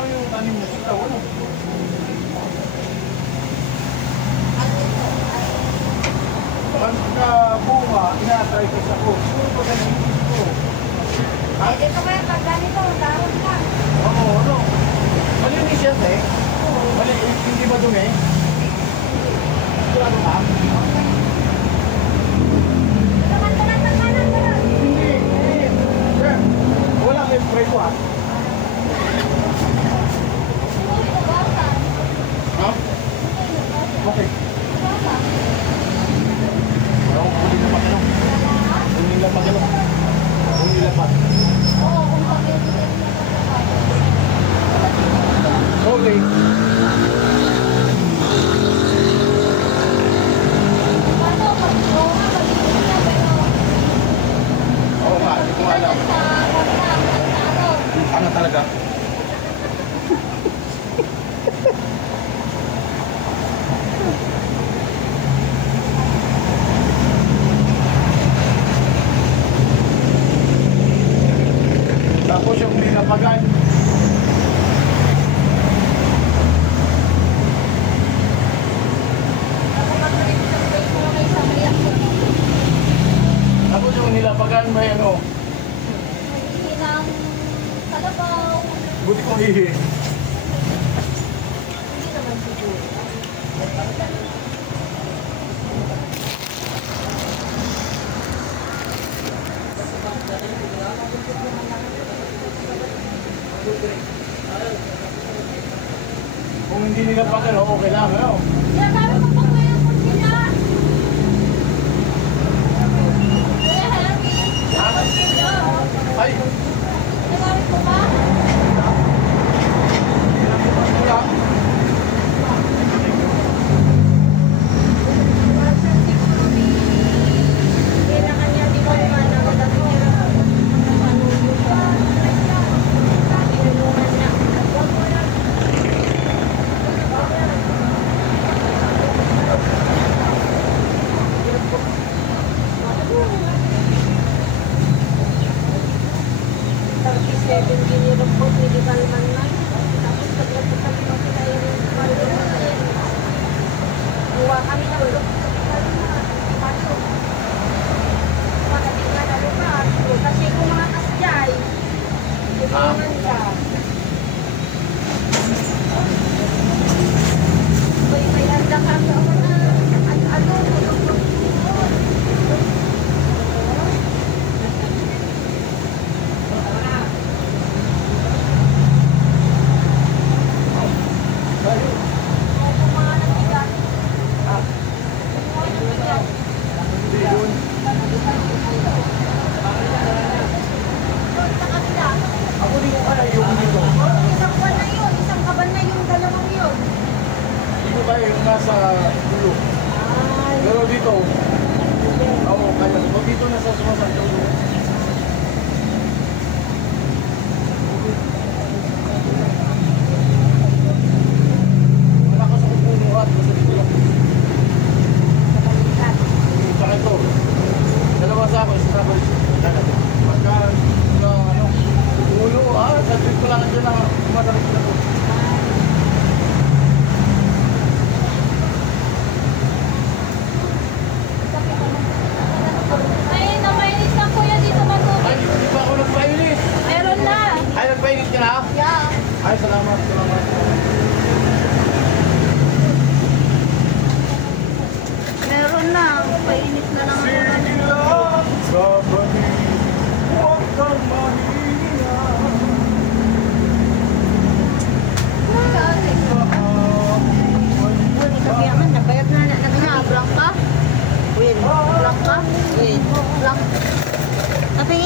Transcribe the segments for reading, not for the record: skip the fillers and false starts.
lang yung tanim mo sitaw, ano? Pagka bunga, ina-try ko sa ko. Sino ba ganyan ko? Ay, dito kaya pag ganito, dahon lang. Oo, ano? Malinis yan, eh. Malinis, hindi madumi. Sigurado ka? Hindi. Sir, wala kayo preso, ha? Ha? Okay. Parang huli na pag ano? Huli na pag ano? Huli na pag. Okay. Oo nga, hindi ko alam. Ano talaga? Tapos yung ninapagan. Tapos yung nilapagan may ano? Hinang kalabaw. Buti kong hihi. Hindi naman siguro. Kung hindi nilapagan, okay lang, ano? Kaya sabi ko pa kuya, kung sila. Kuya, halami. Kung sila. Ay! Nagawin ko ba? Wala. Kasi kung mga kasjay, tulungan ka. May handa ka sa ako na ano, Ako din ko kaya yung dito. isang buwan na yun, isang kaban na yung dalawang yun. Dito tayo yung nasa dulo. Pero dito, oo, kaya dito nasa sumasang dulo. Wala ka sa kupunuhan, basta dito lang. Saka ito, dalawa sa ako, isa sa ako, pagka, ano, ulo, sa trip ko lang dyan na umasalit na to. Ay, namainis na kuya dito matubig. Ay, di ba ako nagpainis? Meron na. Ay, nagpainis ka na? Yeah. Ay, salamat, salamat. Meron na. Painit na lang ako. Sige lang sa balik, huwag kang mahina. Sabi naman, nabayag na na. Blank ka? Win. Blank ka? Win. Blank. Sabi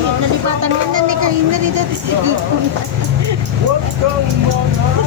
nalipatan mo na ni Kahina dito. Huwag kang mahina.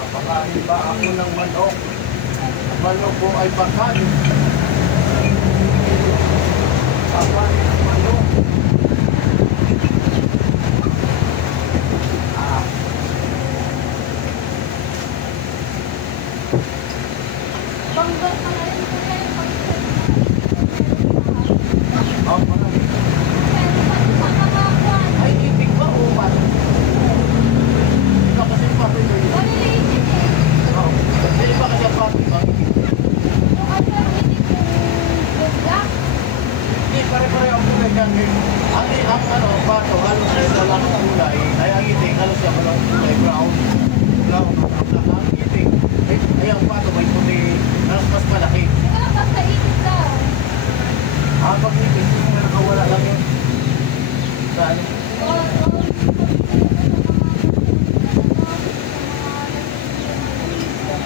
Napakain ba ako ng manok? Manok ko ay bakan. Bakan ng manok. Banggal pa na rin po yan. Marami. Ay, itik ba o ba? Ikaw kasi papi mo yun. Oo. Hindi ba kasi papi ba? Hindi, pare-pare ang kulay dyan. Ang bato, halos isa lang ang kulay. Ay, ang itik, halos siya walang kulay brown. Brown, ang itik. Ay, ang bato may puti. Mas malaki. Pag itik, nakawala lang yun. Saan?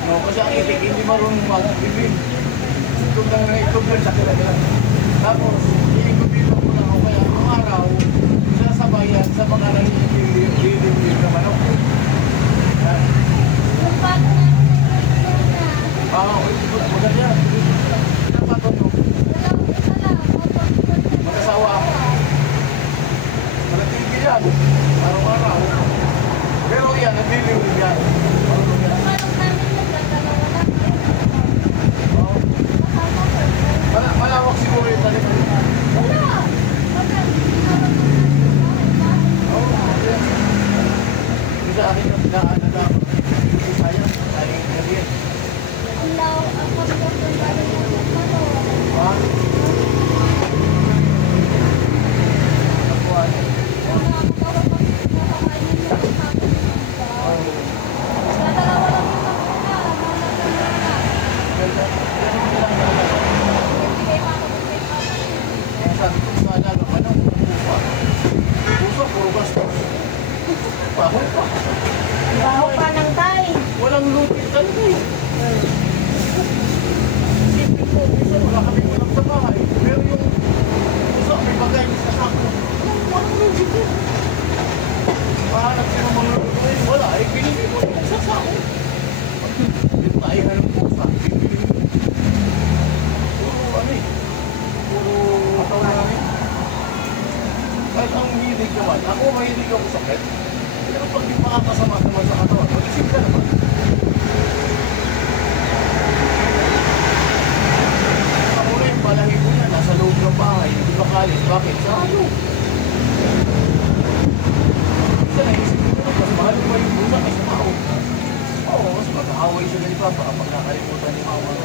No, kasi ang itik, hindi marunong mag-ibig. Itog lang sa kilala. Tapos, iikot-ikot ko lang ako kaya ang araw, sasabayan sa mga nangihilig na manok. Maganda yan. Pinapaton mo. Mag-asawa ako. Malatigil yan. Araw-araw. Pero yan, nandiliwin yan. Marunong yan. Malawak siguro yung talim. Sa akin yung nag-aanak sayang, sayang nagin. Sabi ko sa alaga pa lang, puso, puro bastos. Bahol pa. Baho pa ng tay. Walang lutin talaga eh. Isipin mo, minsan wala kami walang sa bahay. Pero yung puso, may bagay sa sako. Walang lutin. Pahanap sino mga lutin. Wala, eh pinili mo yung sa sako. Yung tayo na ng pusa, pinili mo. Puro ano eh. Puro katawan namin. Kahit ang hilig naman, ako mahilig ako sakit. Pero pag di makakasama naman sa katawan, mag-isip ka naman. Ako na yung balahibo niya, nasa loob ng bahay, hindi ba kalis? Bakit? Sa ano? Isa naisip ko na, mas mahal pa yung busa kaysa tao. Oo, mas mag-ahaway sila ni Papa kapag nakalimutan niya mga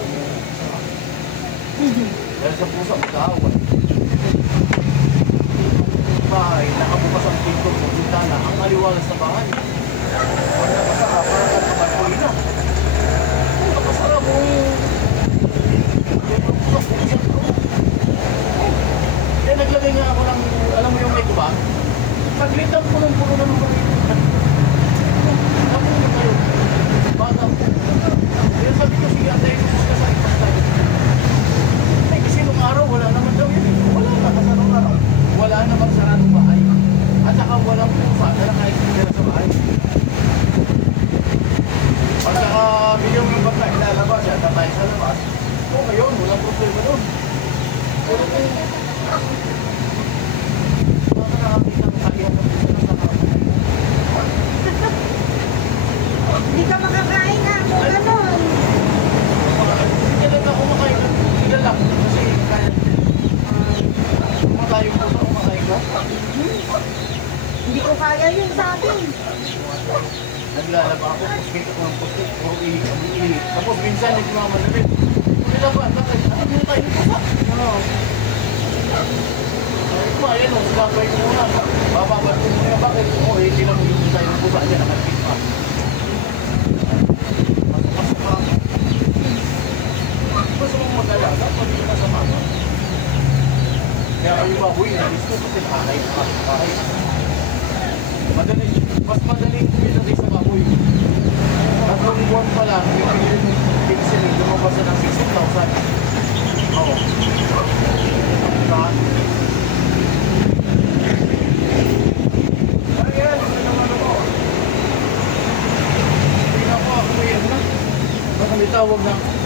dahil sa pusa, mag-ahaway. Bahay, nakabukas ang pinto mo, bintana, ang aliwalas na bahay. Pag nakasara, parang nagpapakoy na. Kung nakasara mo, yung pusak mo siya. Kaya naglagay nga ako ng, alam mo yung may kuba? Paglitan ko ng puro na ng pagkita. Ako na kayo. Bata ko. Kaya sabi ko, sige, antayin mo ka sa ipas tayo. Ay, kasi nung araw, wala naman daw yun. Wala na, kasi nung araw. Wala namang saradong bahay. At saka walang pusa na nakikita sa bahay. Pag nakabigyan mo ng bata, ilalabas yan, tatay sa labas. O ngayon, walang problema doon. Pero kung baka nakakita ng kalihan ng pusa na sa kapatay. Hindi ka makakain na. Ganon. Hindi talaga kumakain. Hindi lang. Kasi kaya kumakain po sa kumakain ka. Hindi ko kaya yun sa akin. Naglalaba ako, puskit ako ng puskit. Puro iinit. Tapos minsan hindi mga madali. Kung nilaba, bakit? Ano mo tayo pusa? Oo. Ay ko, ayan o. Silabay ko muna. Bababad ko muna. Bakit? Oo, hindi lang yung tayo ng pusa niya. Nakakit pa. Masok pa. Gusto mong mag-alaga, pwede ka sa mama. Kaya yung baboy, nabis ko kasi nakakain pa. Madali. mas madaling kumita sa baboy. Tatlong buwan pa lang, yung pinili mo penicillin, lumabas na ng 16,000. Oo. Diba? Ayan, ito naman ako. Hindi na ako, ako yan na. Baka may tawag na.